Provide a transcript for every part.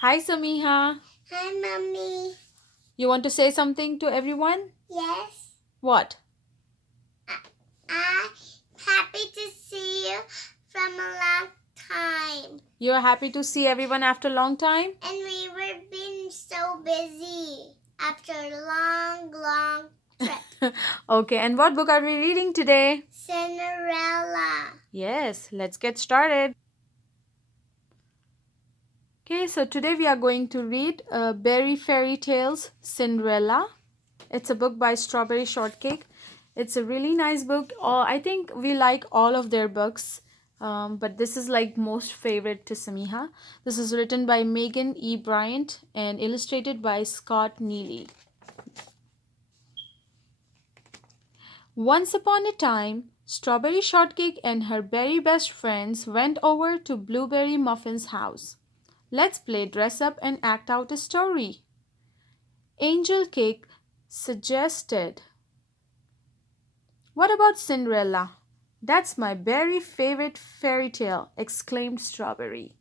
Hi, Samiha. Hi, Mommy. You want to say something to everyone? Yes. What? I'm happy to see you from a long time. You're happy to see everyone after a long time? And we were being so busy after a long trip. Okay, and what book are we reading today? Cinderella. Yes, let's get started. Okay, so today we are going to read Berry Fairy Tales Cinderella. It's a book by Strawberry Shortcake. It's a really nice book. I think we like all of their books, but this is like most favorite to Samiha. This is written by Megan E Bryant and illustrated by Scott Neely. Once upon a time, Strawberry Shortcake and her very best friends went over to Blueberry Muffin's house. Let's play dress up and act out a story, Angel Cake suggested. What about Cinderella? That's my very favorite fairy tale, exclaimed Strawberry.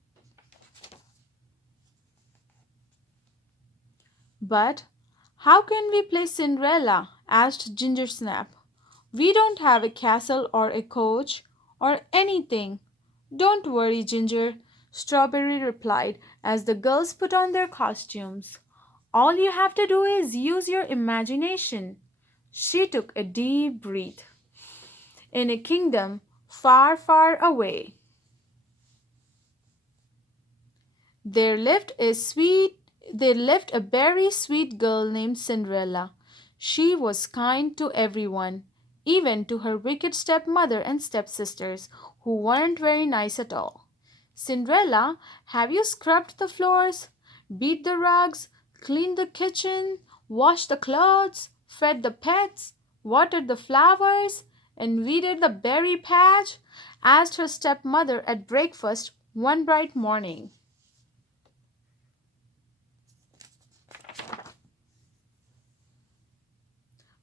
But how can we play Cinderella? Asked Ginger Snap. We don't have a castle or a coach or anything. Don't worry, Ginger, Strawberry replied as the girls put on their costumes. All you have to do is use your imagination. She took a deep breath. In a kingdom far, far away, there lived a very sweet girl named Cinderella. She was kind to everyone, even to her wicked stepmother and stepsisters, who weren't very nice at all. Cinderella, have you scrubbed the floors, beat the rugs, cleaned the kitchen, washed the clothes, fed the pets, watered the flowers, and weeded the berry patch? Asked her stepmother at breakfast one bright morning.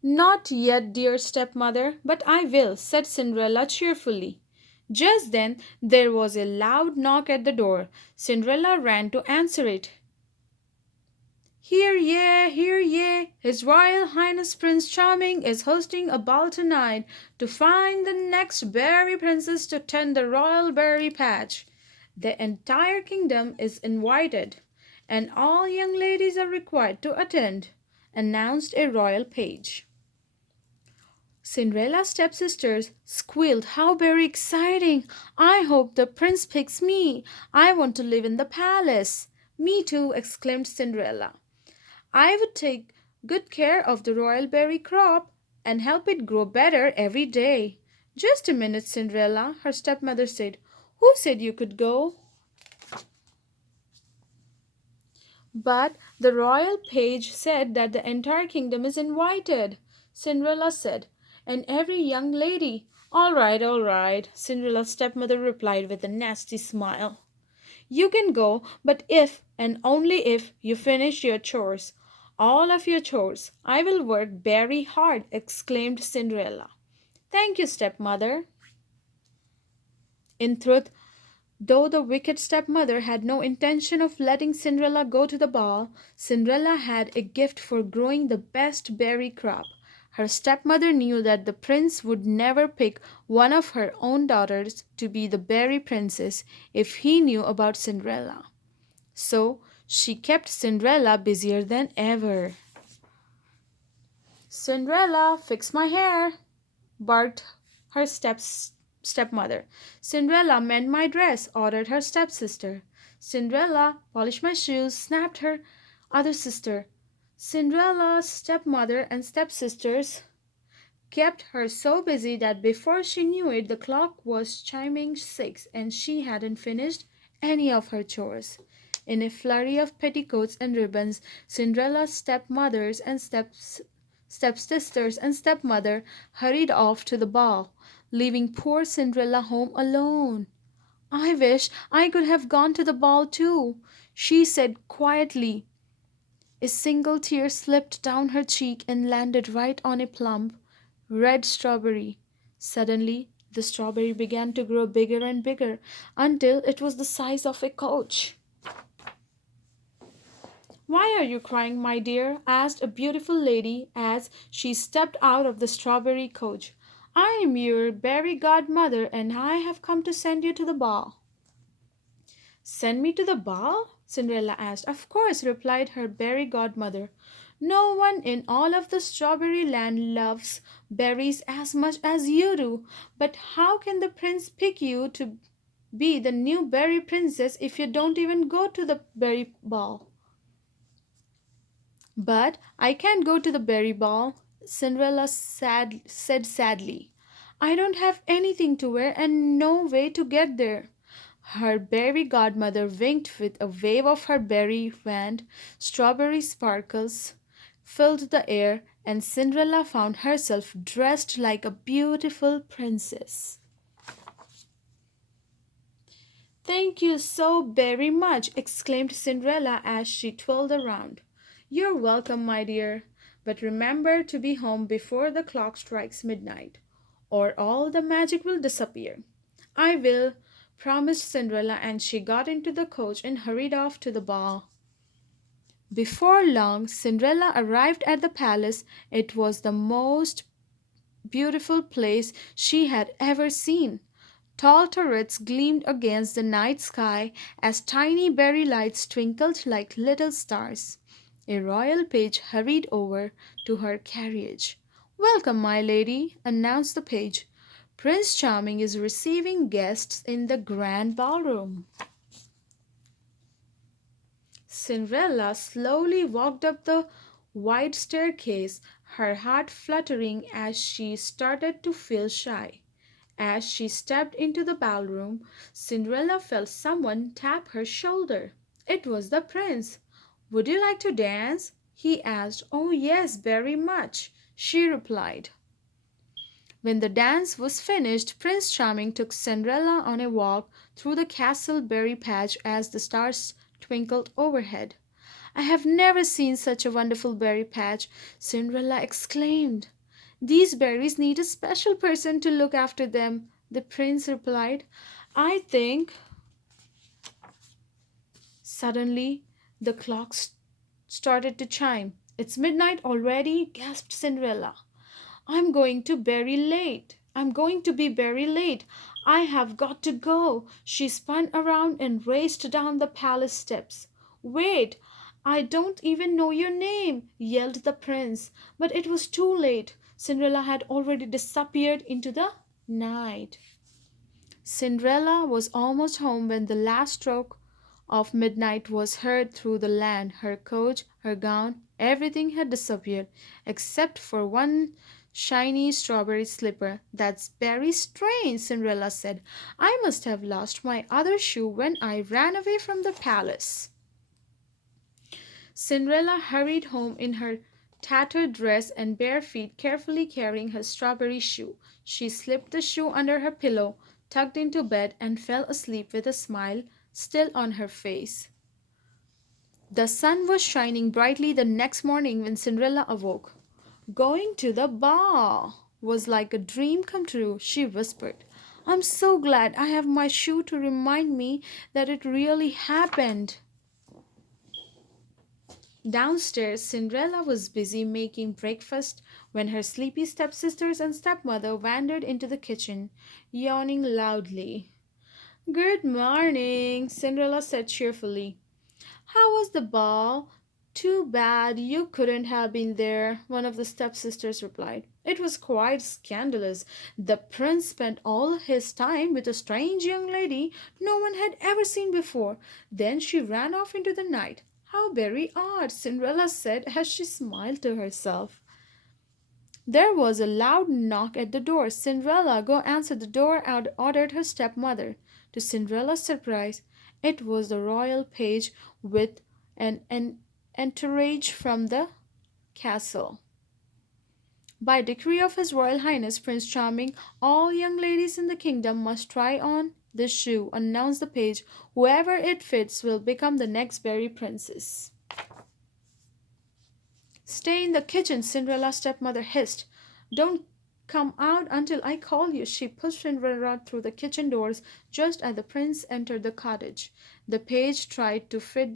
Not yet, dear stepmother, but I will, said Cinderella cheerfully. Just then there was a loud knock at the door. Cinderella ran to answer it. Hear ye! His Royal Highness Prince Charming is hosting a ball tonight to find the next berry princess to tend the royal berry patch. The entire kingdom is invited, and all young ladies are required to attend, announced a royal page. Cinderella's stepsisters squealed, How very exciting! I hope the prince picks me. I want to live in the palace. Me too, exclaimed Cinderella. I would take good care of the royal berry crop and help it grow better every day. Just a minute, Cinderella, her stepmother said. Who said you could go? But the royal page said that the entire kingdom is invited. Cinderella said, and every young lady. All right, Cinderella's stepmother replied with a nasty smile. You can go, but if and only if you finish your chores. All of your chores. I will work very hard, exclaimed Cinderella. Thank you, stepmother. In truth, though the wicked stepmother had no intention of letting Cinderella go to the ball, Cinderella had a gift for growing the best berry crop. Her stepmother knew that the prince would never pick one of her own daughters to be the berry princess if he knew about Cinderella. So she kept Cinderella busier than ever. Cinderella, fix my hair, barked her stepmother. Cinderella, mend my dress, ordered her stepsister. Cinderella, polish my shoes, snapped her other sister. Cinderella's stepmother and stepsisters kept her so busy that before she knew it, the clock was chiming 6 and she hadn't finished any of her chores. In a flurry of petticoats and ribbons, Cinderella's stepmothers and stepsisters and stepmother hurried off to the ball, leaving poor Cinderella home alone. I wish I could have gone to the ball too, she said quietly. A single tear slipped down her cheek and landed right on a plump, red strawberry. Suddenly, the strawberry began to grow bigger and bigger until it was the size of a coach. Why are you crying, my dear? Asked a beautiful lady as she stepped out of the strawberry coach. I am your berry godmother, and I have come to send you to the ball. Send me to the ball? Cinderella asked. Of course, replied her berry godmother. No one in all of the strawberry land loves berries as much as you do. But how can the prince pick you to be the new berry princess if you don't even go to the berry ball? But I can't go to the berry ball, said sadly. I don't have anything to wear and no way to get there. Her berry godmother winked with a wave of her berry wand. Strawberry sparkles filled the air, and Cinderella found herself dressed like a beautiful princess. Thank you so very much, exclaimed Cinderella as she twirled around. You're welcome, my dear, but remember to be home before the clock strikes midnight, or all the magic will disappear. I will, promised Cinderella, and she got into the coach and hurried off to the ball. Before long, Cinderella arrived at the palace. It was the most beautiful place she had ever seen. Tall turrets gleamed against the night sky as tiny berry lights twinkled like little stars. A royal page hurried over to her carriage. Welcome, my lady, announced the page. Prince Charming is receiving guests in the grand ballroom. Cinderella slowly walked up the wide staircase, her heart fluttering as she started to feel shy. As she stepped into the ballroom, Cinderella felt someone tap her shoulder. It was the prince. Would you like to dance? He asked. Oh, yes, very much, she replied. When the dance was finished, Prince Charming took Cinderella on a walk through the castle berry patch as the stars twinkled overhead. I have never seen such a wonderful berry patch, Cinderella exclaimed. These berries need a special person to look after them, the prince replied. I think. Suddenly, the clock started to chime. It's midnight already, gasped Cinderella. I'm going to be very late. I have got to go. She spun around and raced down the palace steps. Wait, I don't even know your name, yelled the prince. But it was too late. Cinderella had already disappeared into the night. Cinderella was almost home when the last stroke of midnight was heard through the land. Her coach, her gown, everything had disappeared except for one shiny strawberry slipper. That's very strange, Cinderella said. I must have lost my other shoe when I ran away from the palace. Cinderella hurried home in her tattered dress and bare feet, carefully carrying her strawberry shoe. She slipped the shoe under her pillow, tucked into bed, and fell asleep with a smile still on her face. The sun was shining brightly the next morning when Cinderella awoke. Going to the ball was like a dream come true, she whispered. I'm so glad I have my shoe to remind me that it really happened. Downstairs, Cinderella was busy making breakfast when her sleepy stepsisters and stepmother wandered into the kitchen, yawning loudly. Good morning, Cinderella said cheerfully. How was the ball? Too bad you couldn't have been there, one of the stepsisters replied. It was quite scandalous. The prince spent all his time with a strange young lady no one had ever seen before. Then she ran off into the night. How very odd, Cinderella said as she smiled to herself. There was a loud knock at the door. Cinderella, go answer the door, ordered her stepmother. To Cinderella's surprise, it was the royal page with an entourage from the castle. By decree of His Royal Highness Prince Charming, all young ladies in the kingdom must try on this shoe, announced the page. Whoever it fits will become the next berry princess. Stay in the kitchen, Cinderella's stepmother hissed. Don't come out until I call you. She pushed Cinderella through the kitchen doors just as the prince entered the cottage. The page tried to fit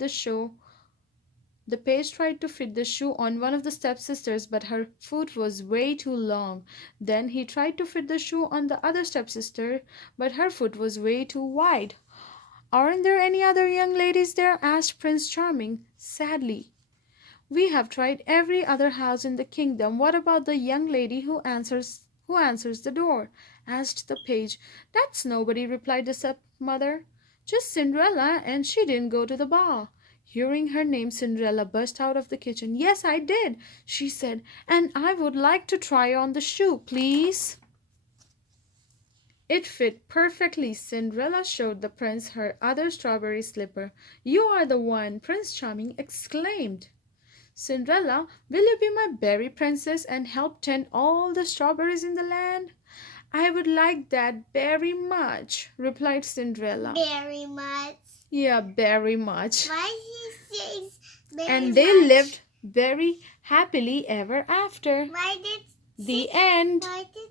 The page tried to fit the shoe on one of the stepsisters, but her foot was way too long. Then he tried to fit the shoe on the other stepsister, but her foot was way too wide. Aren't there any other young ladies there? Asked Prince Charming sadly. We have tried every other house in the kingdom. What about the young lady who answers the door? Asked the page. That's nobody, replied the stepmother. Just Cinderella, and she didn't go to the ball. Hearing her name, Cinderella burst out of the kitchen. Yes, I did, she said, and I would like to try on the shoe, please. It fit perfectly. Cinderella showed the prince her other strawberry slipper. You are the one, Prince Charming exclaimed. Cinderella, will you be my berry princess and help tend all the strawberries in the land? I would like that very much, replied Cinderella. Very much. Yeah, very much. Why he says very And they much? lived very happily ever after. Why did The end. Why did